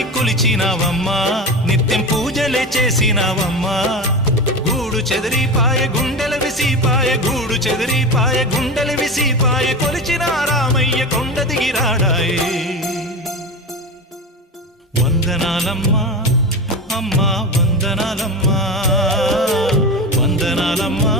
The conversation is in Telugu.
రాముని కొలిచినావమ్మా నిత్యం పూజలే చేసినావమ్మా గూడు చెదిరిపాయ గుండెల విసిపాయ గూడు చెదిరిపాయ గుండెల విసిపాయ కొలిచిన రామయ్య కొండ దిగిరాడాయే వందనాలమ్మా అమ్మా వందనాలమ్మా వందనాలమ్మా